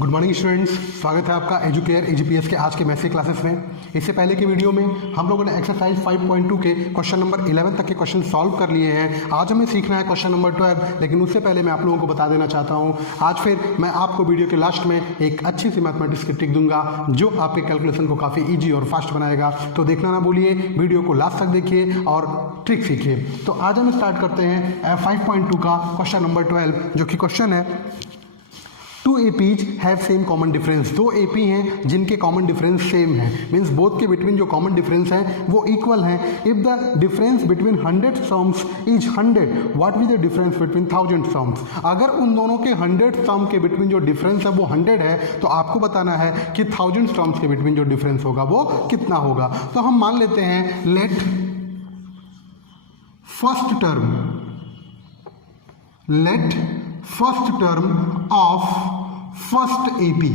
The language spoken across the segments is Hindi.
गुड मॉर्निंग स्टूडेंट्स, स्वागत है आपका एजुकेयर एजीपीएस के आज के मैथ क्लासेस में। इससे पहले की वीडियो में हम लोगों ने एक्सरसाइज 5.2 के क्वेश्चन नंबर 11 तक के क्वेश्चन सॉल्व कर लिए हैं। आज हमें सीखना है क्वेश्चन नंबर 12, लेकिन उससे पहले मैं आप लोगों को बता देना चाहता हूं, आज फिर मैं आपको वीडियो के लास्ट में एक अच्छी सी मैथमेटिक्स की ट्रिक दूंगा जो आपके कैलकुलेशन को काफ़ी ईजी और फास्ट बनाएगा। तो देखना ना भूलिए, वीडियो को लास्ट तक देखिए और ट्रिक सीखिए। तो आज हम स्टार्ट करते हैं 5.2 का क्वेश्चन नंबर 12, जो कि क्वेश्चन है two APs have same common difference. दो एपी हैं जिनके कॉमन डिफरेंस सेम है, मीन्स बोथ के बिटवीन जो कॉमन डिफरेंस है वो इक्वल है। If the difference between 100 sums is 100, what will the difference between 1000 sums. अगर उन दोनों के 100 सम के बिटवीन जो डिफरेंस है वो 100 है, तो आपको बताना है कि 1000 सम्स के बिटवीन जो डिफरेंस होगा वो कितना होगा। तो हम मान लेते हैं let first term of first AP,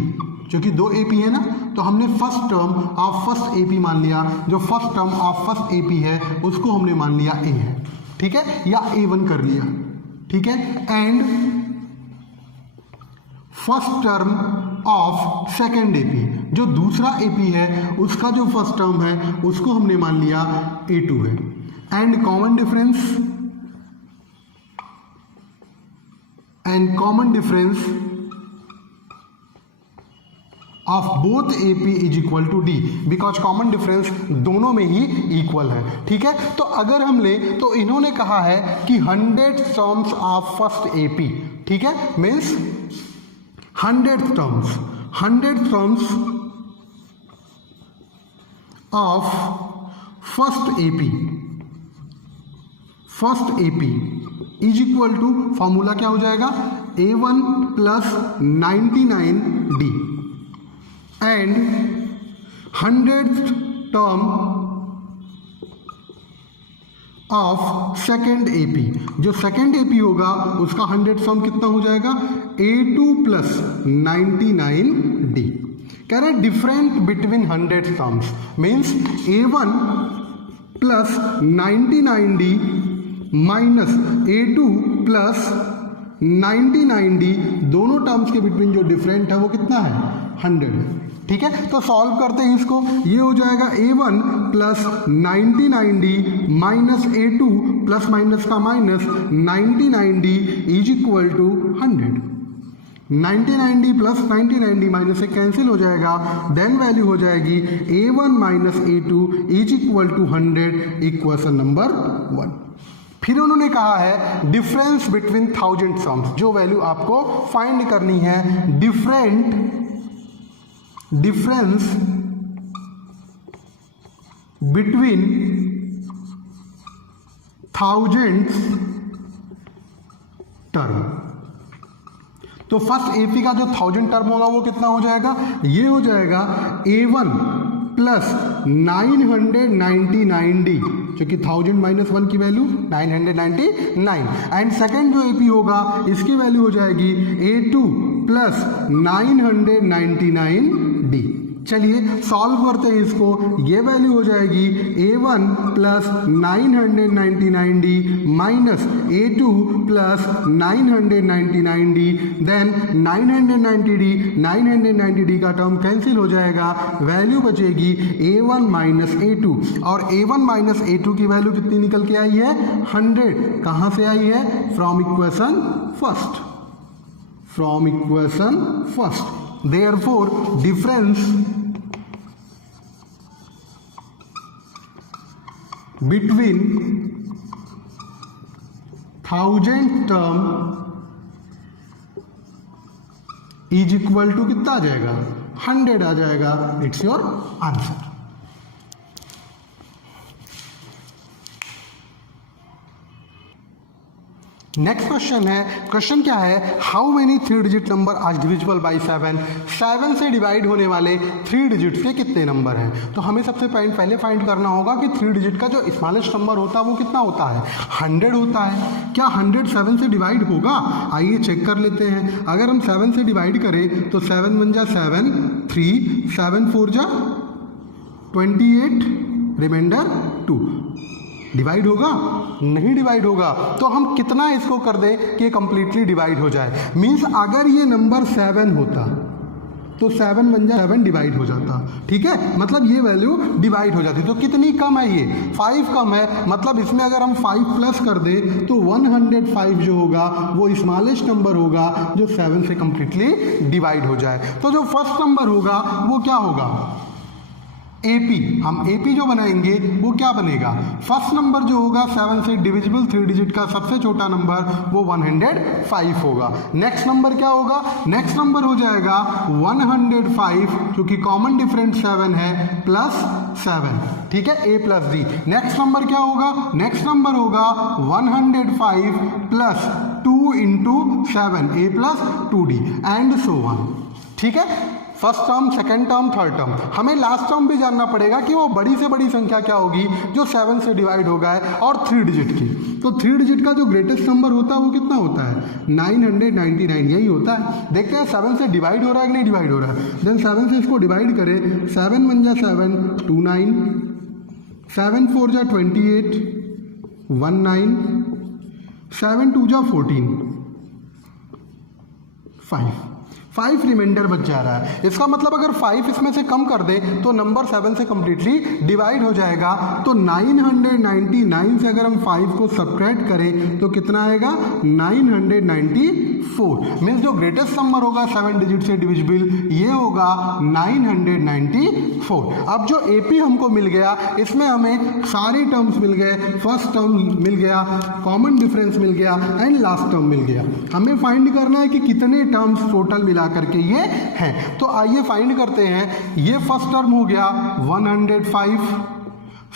जो कि दो एपी है ना, तो हमने first term of first AP मान लिया। जो first term of first AP है उसको हमने मान लिया ए है, ठीक है, या A1 कर लिया, ठीक है। And first term of second AP, जो दूसरा एपी है उसका जो फर्स्ट टर्म है उसको हमने मान लिया A2 है। And common difference of both AP is equal to D, because common difference दोनों में ही इक्वल है, ठीक है। तो अगर हम ले तो इन्होंने कहा है कि 100 टर्म्स ऑफ फर्स्ट AP, ठीक है, means 100 terms of first AP is equal to, formula क्या हो जाएगा, A1 plus 99D and 100th term of second AP। जो सेकेंड AP होगा उसका 100 सम कितना हो जाएगा, A2 प्लस 99D। कह रहे different between 100 sums, means A1 plus 99D minus A2 plus 99D, दोनों टर्म्स के बिटवीन जो डिफरेंट है वो कितना है, 100, ठीक है। तो सॉल्व करते हैं इसको, ये हो जाएगा A1 plus 99D minus A2 plus minus का minus 99D is equal to 100। 99D plus 99D minus से कैंसिल हो जाएगा, देन वैल्यू हो जाएगी A1 minus A2 is equal to 100, equation number 1। फिर उन्होंने कहा है डिफरेंस बिटवीन 1000 सम्स, जो वैल्यू आपको फाइंड करनी है, डिफरेंस बिटवीन 1000 टर्म। तो फर्स्ट एपी का जो 1000 टर्म होगा वो कितना हो जाएगा, ये हो जाएगा A1 प्लस 999D, जो कि 1000 माइनस 1 की वैल्यू 999। एंड सेकेंड जो एपी होगा इसकी वैल्यू हो जाएगी A2 प्लस 999D। चलिए सॉल्व करते हैं इसको, ये वैल्यू हो जाएगी A1 plus 999D minus A2 plus 999D, then 990D का टर्म कैंसिल हो जाएगा, वैल्यू बचेगी A1 माइनस A2, और A1 माइनस A2 की वैल्यू कितनी निकल के आई है, 100। कहाँ से आई है, from equation first. Therefore, difference between 1000 term is equal to कितना आ जाएगा, 100 आ जाएगा। It's your answer. Next question है, क्वेश्चन क्या है, how many 3 digit number are divisible by 7। 7 से डिवाइड होने वाले 3 डिजिट्स के कितने नंबर हैं। तो हमें सबसे पहले फाइंड करना होगा कि 3 डिजिट का जो स्मॉलेस्ट नंबर होता है वो कितना होता है, 100 होता है। क्या 100 7 से डिवाइड होगा, आइए चेक कर लेते हैं। अगर हम 7 से डिवाइड करें तो 7 1 जा 7, 3 7 4 जा 28, रिमाइंडर 2। डिवाइड होगा? नहीं डिवाइड होगा। तो हम कितना इसको कर दें कि कंप्लीटली डिवाइड हो जाए। मीन्स अगर ये नंबर 7 होता, तो 7 बन जाए 7 डिवाइड हो जाता, ठीक है, मतलब ये वैल्यू डिवाइड हो जाती। तो कितनी कम है ये 5 कम है, मतलब इसमें अगर हम 5 प्लस कर दें तो 105 जो होगा वो स्मॉलेस्ट नंबर होगा जो 7 से कंप्लीटली डिवाइड हो जाए। तो जो फर्स्ट नंबर होगा वो क्या होगा, AP। हम AP जो बनाएंगे वो क्या बनेगा, फर्स्ट नंबर जो होगा 7 से डिविजिबल 3 डिजिट का सबसे छोटा नंबर वो 105 होगा। नेक्स्ट नंबर क्या होगा, नेक्स्ट नंबर हो जाएगा 105 क्योंकि कॉमन डिफरेंस 7 है प्लस 7, ठीक है, A plus D। Next number क्या होगा, नेक्स्ट नंबर होगा 105 plus 2 into 7 A plus 2D and so on, ठीक है। First term, second term, third term. हमें लास्ट टर्म भी जानना पड़ेगा कि वो बड़ी से बड़ी संख्या क्या होगी जो 7 से डिवाइड होगा है और 3 डिजिट की। तो 3 डिजिट का जो ग्रेटेस्ट नंबर होता है वो कितना होता है, 999, यही होता है। देखते हैं 7 से डिवाइड हो रहा है कि नहीं डिवाइड हो रहा है। देन 7 से इसको डिवाइड करें, 7 1 जा 7, 29, 7 4 जा 28, 19, 7 2 जा 14, 5 रिमाइंडर बच जा रहा है। इसका मतलब अगर 5 इसमें से कम कर दें तो नंबर 7 से कंप्लीटली डिवाइड हो जाएगा। तो 999 से अगर हम 5 को सब्ट्रैक्ट करें तो कितना आएगा, 994। मीन्स जो ग्रेटेस्ट नंबर होगा 7 डिजिट से डिविजिबल ये होगा 994। अब जो AP हमको मिल गया इसमें हमें सारे टर्म्स मिल गए, फर्स्ट टर्म मिल गया, कॉमन डिफरेंस मिल गया एंड लास्ट टर्म मिल गया। हमें फाइंड करना है कि कितने टर्म्स टोटल मिला करके ये है। तो आइए फाइंड करते हैं। ये फर्स्ट टर्म हो गया 105,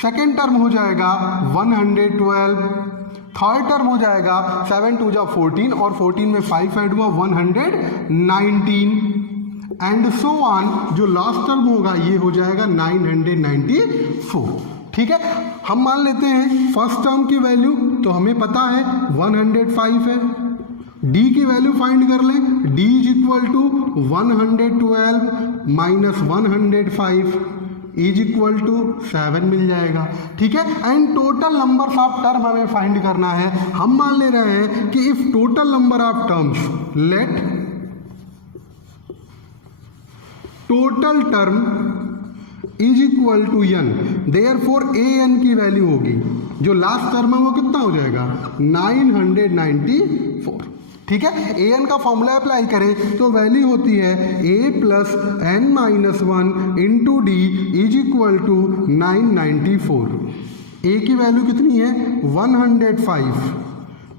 सेकेंड टर्म हो जाएगा 112, थर्ड टर्म हो जाएगा 7 2 जा 14 और 14 में 5 ऐड हुआ 119 एंड सो ऑन। जो लास्ट टर्म होगा ये हो जाएगा 994, ठीक है। हम मान लेते हैं फर्स्ट टर्म की वैल्यू तो हमें पता है 105 है। D की वैल्यू फाइंड कर लें, D is equal to 112 minus 105 is equal to 7 मिल जाएगा, ठीक है। And total number of term हमें फाइंड करना है। हम मान ले रहे हैं कि if total number of terms, let total term is equal to n, therefore an की वैल्यू होगी, जो लास्ट टर्म है वो कितना हो जाएगा 994, ठीक है। an का फॉर्मूला अप्लाई करें तो वैल्यू होती है a plus n minus 1 into D is equal to 994। a की वैल्यू कितनी है 105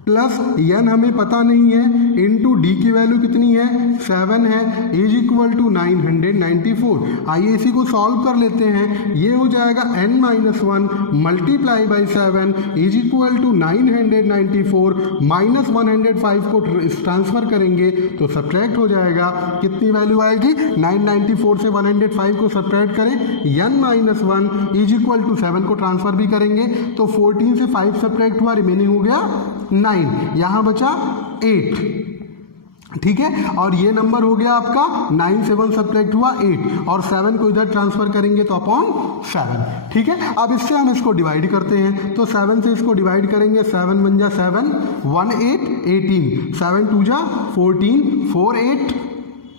प्लस n हमें पता नहीं है इंटू डी की वैल्यू कितनी है 7 है इज इक्वल टू 994। आइए इसी को सॉल्व कर लेते हैं। ये हो जाएगा n minus 1 multiply by 7 is equal to 994 minus 105 को ट्रांसफर करेंगे तो सब्ट्रैक्ट हो जाएगा। कितनी वैल्यू आएगी 994 से 105 को सब्ट्रैक्ट करें, n minus 1 is equal to 7 को ट्रांसफर भी करेंगे तो 14 से 5 सब्ट्रैक्ट हुआ, रिमेनिंग हो गया 9, यहां बचा 8, ठीक है। और ये नंबर हो गया आपका 9 से 1 सब्ट्रैक्ट हुआ 8 और 7 को इधर ट्रांसफर करेंगे तो अपॉन 7, ठीक है। अब इससे हम इसको डिवाइड करते हैं तो 7 से इसको डिवाइड करेंगे, 7 1 जा 7, 1 8 18, 7 2 जा 14, 4 8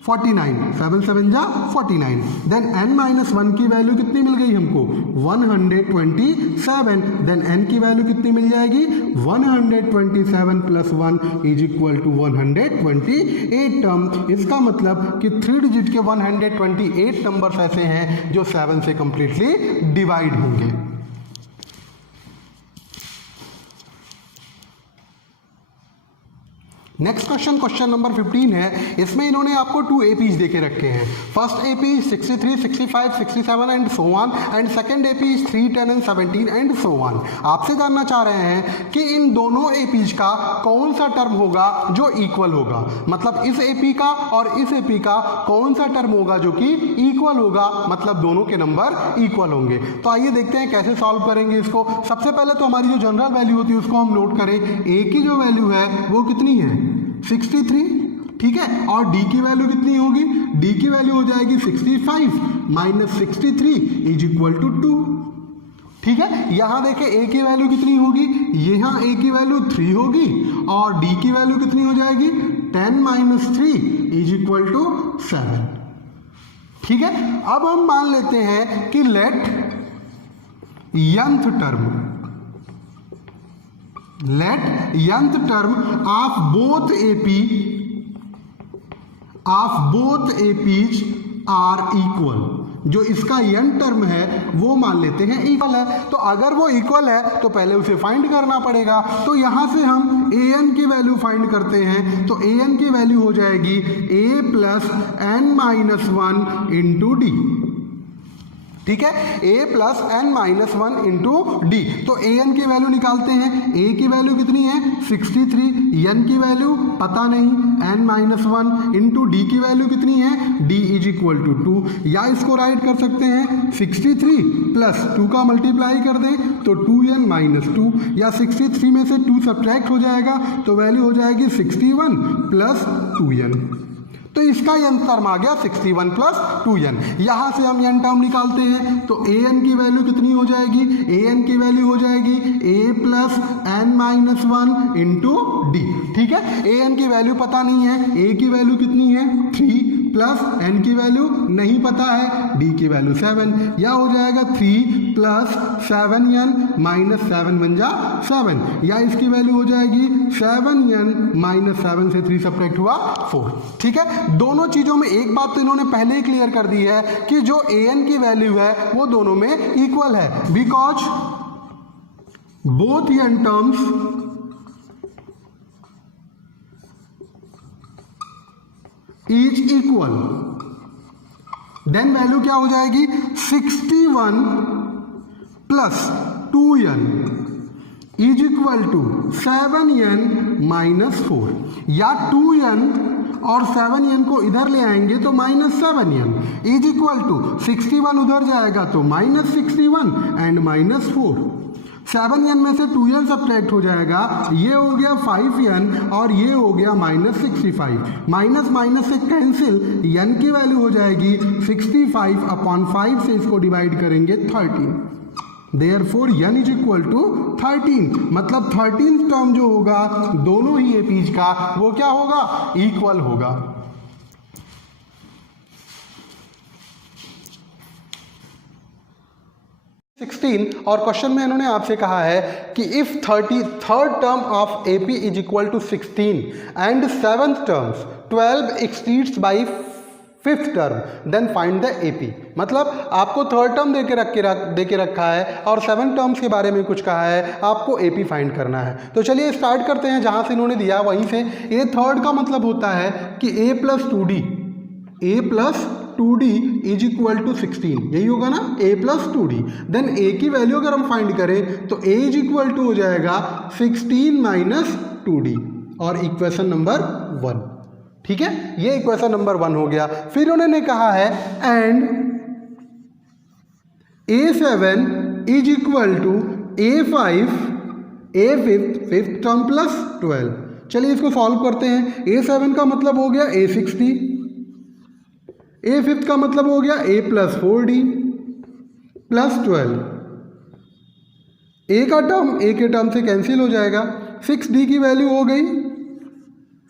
49, 7 7 जा 49। देन n माइनस 1 की वैल्यू कितनी मिल गई हमको 127। देन n की वैल्यू कितनी मिल जाएगी 127 plus 1 is equal to 128 term. इसका मतलब कि 3 डिजिट के 128 नंबर्स ऐसे हैं जो 7 से कंप्लीटली डिवाइड होंगे। नेक्स्ट क्वेश्चन, क्वेश्चन नंबर 15 है। इसमें इन्होंने आपको 2 APs देके रखे हैं। First AP 63, 65, 67 and so on and second AP 3, 10 and 17 and so on. आपसे जानना चाह रहे हैं कि इन दोनों APs का कौन सा टर्म होगा जो इक्वल होगा, मतलब इस AP का और इस AP का कौन सा टर्म होगा जो कि इक्वल होगा, मतलब दोनों के नंबर इक्वल होंगे। तो आइए देखते हैं कैसे सॉल्व करेंगे इसको। सबसे पहले तो हमारी जो जनरल वैल्यू होती है उसको हम नोट करें। A की जो वैल्यू है वो कितनी है 63, ठीक है। और D की वैल्यू कितनी होगी, D की वैल्यू हो जाएगी 65 माइनस 63 इज इक्वल टू 2, ठीक है। यहां देखें A की वैल्यू कितनी होगी, यहां A की वैल्यू 3 होगी और D की वैल्यू कितनी हो जाएगी 10 माइनस 3 इज इक्वल टू 7, ठीक है, अब हम मान लेते हैं कि late nth term of both APs are equal। जो इसका n टर्म है वो मान लेते हैं इक्वल है। तो अगर वो इक्वल है तो पहले उसे फाइंड करना पड़ेगा। तो यहां से हम an की वैल्यू फाइंड करते हैं। तो an की वैल्यू हो जाएगी a plus n minus 1 into D. ठीक है, a plus n minus 1 into D. तो an की वैल्यू निकालते हैं। a की वैल्यू कितनी है 63, n की वैल्यू पता नहीं n माइनस 1 इंटू डी की वैल्यू कितनी है d इज इक्वल टू 2। या इसको राइट कर सकते हैं 63 प्लस 2 का मल्टीप्लाई कर दें तो 2n माइनस 2, या 63 में से 2 सब्ट्रैक्ट हो जाएगा तो वैल्यू हो जाएगी 61 प्लस 2n। तो इसका n टर्म आ गया 61 प्लस 2n। यहां से हम n टर्म निकालते हैं तो an की वैल्यू कितनी हो जाएगी, an की वैल्यू हो जाएगी a plus n minus 1 into D. ठीक है, an की वैल्यू पता नहीं है, a की वैल्यू कितनी है 3 प्लस n की वैल्यू नहीं पता है, d की वैल्यू 7, या हो जाएगा 3 प्लस 7n माइनस 7 बन जा 7, या इसकी वैल्यू हो जाएगी 7n माइनस 7 से 3 सब्ट्रैक्ट हुआ 4। ठीक है, दोनों चीजों में एक बात तो इन्होंने पहले ही क्लियर कर दी है कि जो an की वैल्यू है वो दोनों में इक्वल है, because both n terms is equal. Then value क्या हो जाएगी 61 plus 2n is equal to 7n minus 4, या 2n और 7n को इधर ले आएंगे तो minus 7n is equal to 61 उधर जाएगा तो माइनस 61 एंड माइनस 4। 7n में से 2n सब्ट्रैक्ट हो जाएगा, ये हो गया 5n और ये हो गया माइनस 65। माइनस माइनस से कैंसिल, n की वैल्यू हो जाएगी 65 अपॉन 5 से इसको डिवाइड करेंगे 13। Therefore n is equal to 13, मतलब 13th टर्म जो होगा दोनों ही एपीज का वो क्या होगा, इक्वल होगा। और क्वेश्चन में इन्होंने आपसे कहा है कि if 33rd term of AP is equal to 16 and 7th terms 12 exceeds by 5th term then find the AP. मतलब आपको 3rd टर्म दे के रखा है और 7 टर्म्स के बारे में कुछ कहा है, आपको एपी फाइंड करना है। तो चलिए स्टार्ट करते हैं जहां से इन्होंने दिया वहीं से। ए 3rd का मतलब होता है कि a plus 2d is equal to 16, यही होगा ना, a plus 2d। Then a की वैल्यू अगर हम फाइंड करें तो a इज इक्वल टू हो जाएगा 16 माइनस 2d और इक्वेशन नंबर 1। ठीक है, ये इक्वेशन नंबर 1 हो गया। फिर उन्होंने कहा है and a7 is equal to a5 fifth term plus 12। चलिए इसको सॉल्व करते हैं। a7 का मतलब हो गया a60, a5 का मतलब हो गया a plus 4d plus 12। a के टर्म से कैंसिल हो जाएगा, 6d की वैल्यू हो गई,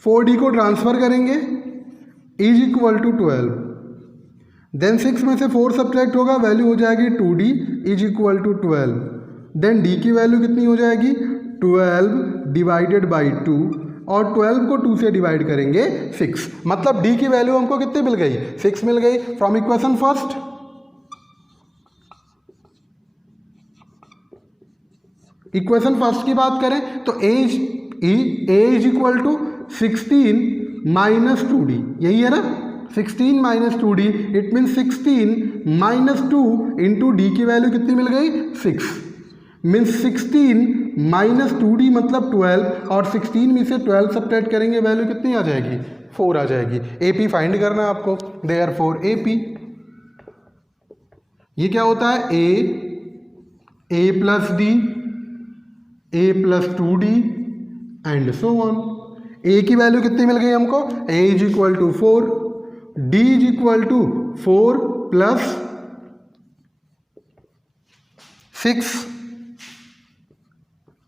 4d को ट्रांसफर करेंगे इज इक्वल टू 12। देन 6 में से 4 सब्ट्रैक्ट होगा, वैल्यू हो जाएगी 2d is equal to 12। Then d की वैल्यू कितनी हो जाएगी 12 डिवाइडेड बाई 2, और 12 को 2 से डिवाइड करेंगे 6, मतलब d की वैल्यू हमको कितनी मिल गई 6 मिल गई from equation first. Equation first की बात करें तो a is equal to 16 minus 2d, यही है ना, 16 minus 2d, it mean 16 minus 2 into D की वैल्यू कितनी मिल गई 6, मीन्स 16 माइनस 2d मतलब 12, और 16 में से 12 सब्ट्रैक्ट करेंगे वैल्यू कितनी आ जाएगी 4 आ जाएगी। AP फाइंड करना है आपको, देयरफॉर AP ये क्या होता है a plus d, a plus 2d and so on. a की वैल्यू कितनी मिल गई हमको, a is equal to 4, d is equal to 4 plus 6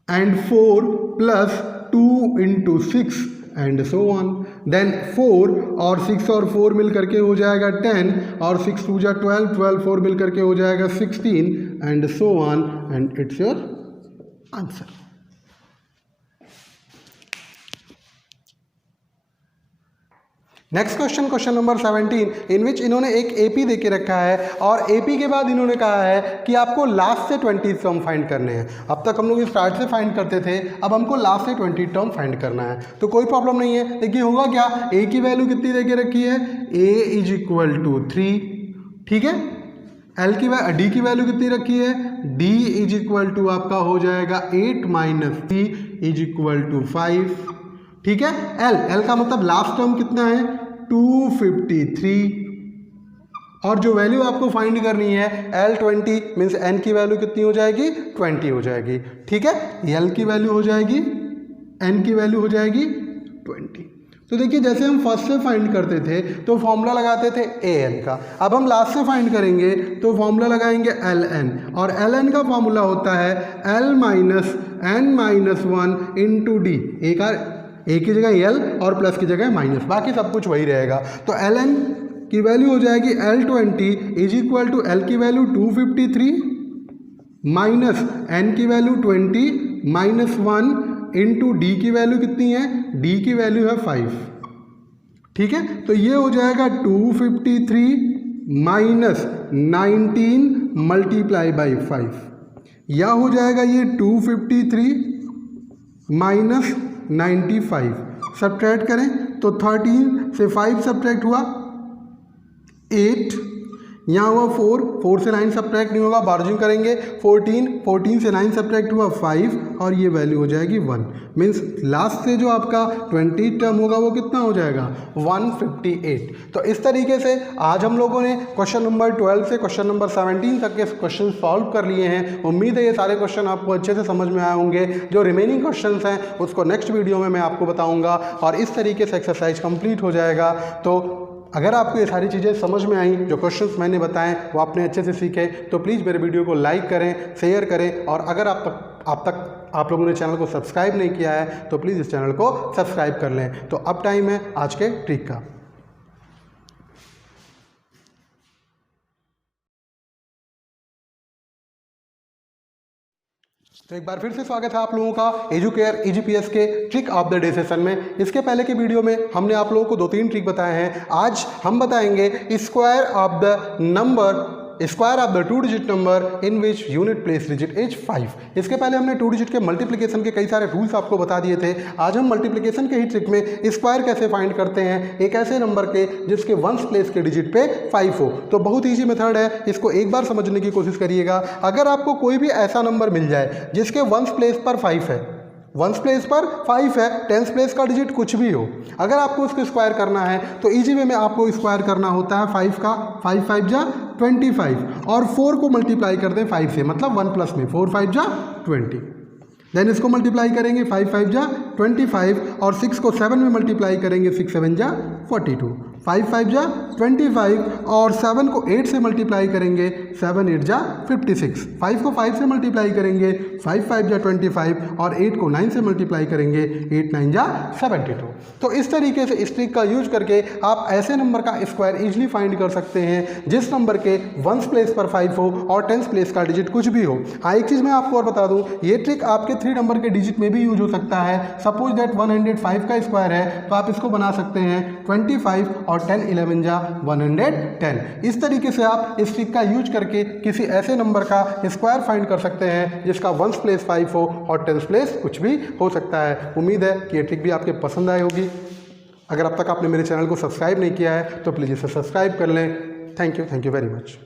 and 4 plus 2 into 6 and so on। Then 4 और 6 और 4 मिल करके हो जाएगा 10 और 6 2 जा 12, 12 4 मिल करके हो जाएगा 16 and so on and it's your answer. Next question, question number 17, इन विच इन्होंने एक एपी दे के रखा है और एपी के बाद इन्होंने कहा है कि आपको लास्ट से 20 टर्म फाइंड करने हैं। अब तक हम लोग स्टार्ट से फाइंड करते थे, अब हमको लास्ट से 20 टर्म फाइंड करना है, तो कोई प्रॉब्लम नहीं है। देखिए होगा क्या, ए की वैल्यू कितनी दे के रखी है, ए इज इक्वल टू 3, ठीक है। एल की डी की वैल्यू कितनी रखी है, डी इज इक्वल टू आपका हो जाएगा 8 माइनस 3 इज इक्वल टू 5, ठीक है। एल का मतलब लास्ट टर्म कितना है 253 और जो वैल्यू आपको फाइंड करनी है L20 मीन्स n की वैल्यू कितनी हो जाएगी 20 हो जाएगी, ठीक है। L की वैल्यू हो जाएगी, n की वैल्यू हो जाएगी 20। तो देखिए जैसे हम फर्स्ट से फाइंड करते थे तो फॉर्मूला लगाते थे an का, अब हम लास्ट से फाइंड करेंगे तो फॉर्मूला लगाएंगे ln और ln का फॉर्मूला होता है l minus n minus 1 into D. A की जगह एल और प्लस की जगह माइनस, बाकी सब कुछ वही रहेगा। तो ln की वैल्यू हो जाएगी L20 is equal to L की वैल्यू 253 माइनस n की वैल्यू 20 माइनस 1 इंटू डी की वैल्यू कितनी है, डी की वैल्यू है 5, ठीक है। तो ये हो जाएगा 253 माइनस 19 मल्टीप्लाई बाई 5, या हो जाएगा ये 253 माइनस 95, सब्ट्रैक्ट करें तो 13 से 5 सब्ट्रैक्ट हुआ 8, यहाँ हुआ 4 से 9 सब्ट्रैक्ट नहीं होगा, बार्जिंग करेंगे 14 से 9 सब्ट्रैक्ट हुआ 5 और ये वैल्यू हो जाएगी 1, मीन्स लास्ट से जो आपका 20 टर्म होगा वो कितना हो जाएगा 158। तो इस तरीके से आज हम लोगों ने क्वेश्चन नंबर 12 से क्वेश्चन नंबर 17 तक के क्वेश्चन सॉल्व कर लिए हैं। उम्मीद है ये सारे क्वेश्चन आपको अच्छे से समझ में आए होंगे। जो रिमेनिंग क्वेश्चन हैं उसको नेक्स्ट वीडियो में मैं आपको बताऊँगा और इस तरीके से एक्सरसाइज कंप्लीट हो जाएगा। तो अगर आपको ये सारी चीज़ें समझ में आई, जो क्वेश्चंस मैंने बताएं वो आपने अच्छे से सीखे, तो प्लीज़ मेरे वीडियो को लाइक करें, शेयर करें और अगर आप लोगों ने चैनल को सब्सक्राइब नहीं किया है तो प्लीज़ इस चैनल को सब्सक्राइब कर लें। तो अब टाइम है आज के ट्रिक का। तो एक बार फिर से स्वागत है आप लोगों का एजुकेयर EGPS के trick of the day session में। इसके पहले के वीडियो में हमने आप लोगों को 2-3 ट्रिक बताए हैं। आज हम बताएंगे square of the 2 digit number in which unit place digit is 5। इसके पहले हमने 2 डिजिट के मल्टीप्लिकेशन के कई सारे रूल्स आपको बता दिए थे। आज हम मल्टीप्लिकेशन के ही ट्रिक में स्क्वायर कैसे फाइंड करते हैं एक ऐसे नंबर के जिसके वंस प्लेस के डिजिट पे 5 हो। तो बहुत ईजी मेथड है, इसको एक बार समझने की कोशिश करिएगा। अगर आपको कोई भी ऐसा नंबर मिल जाए जिसके वंस प्लेस पर 5 है, वंस प्लेस पर 5 है, टेंस प्लेस का डिजिट कुछ भी हो, अगर आपको उसको स्क्वायर करना है तो इजी वे में आपको स्क्वायर करना होता है 5 का, 5 5 जा 25 और 4 को मल्टीप्लाई कर दें 5 से, मतलब 1 प्लस में 4 5 जा 20। देन इसको मल्टीप्लाई करेंगे 5 5 जा 25 और 6 को 7 में मल्टीप्लाई करेंगे 6 7 जा 42, 5 5 जा 25 और 7 को 8 से मल्टीप्लाई करेंगे 7 8 जा 56, 5 को 5 से मल्टीप्लाई करेंगे 5 5 जा 25 और 8 को 9 से मल्टीप्लाई करेंगे 8 9 जा 72। तो इस तरीके से इस ट्रिक का यूज करके आप ऐसे नंबर का स्क्वायर इजीली फाइंड कर सकते हैं जिस नंबर के वंस प्लेस पर 5 हो और टेंस प्लेस का डिजिट कुछ भी हो। हाँ, एक चीज़ मैं आपको और बता दूं, ये ट्रिक आपके 3 नंबर के डिजिट में भी यूज हो सकता है। सपोज दैट 105 का स्क्वायर है तो आप इसको बना सकते हैं 25 और 10 11 जा 110। इस तरीके से आप इस ट्रिक का यूज करके किसी ऐसे नंबर का स्क्वायर फाइंड कर सकते हैं जिसका वंस प्लेस 5 हो और टेंस प्लेस कुछ भी हो सकता है। उम्मीद है कि ये ट्रिक भी आपके पसंद आई होगी। अगर अब तक आपने मेरे चैनल को सब्सक्राइब नहीं किया है तो प्लीज़ इसे सब्सक्राइब कर लें। Thank you very much.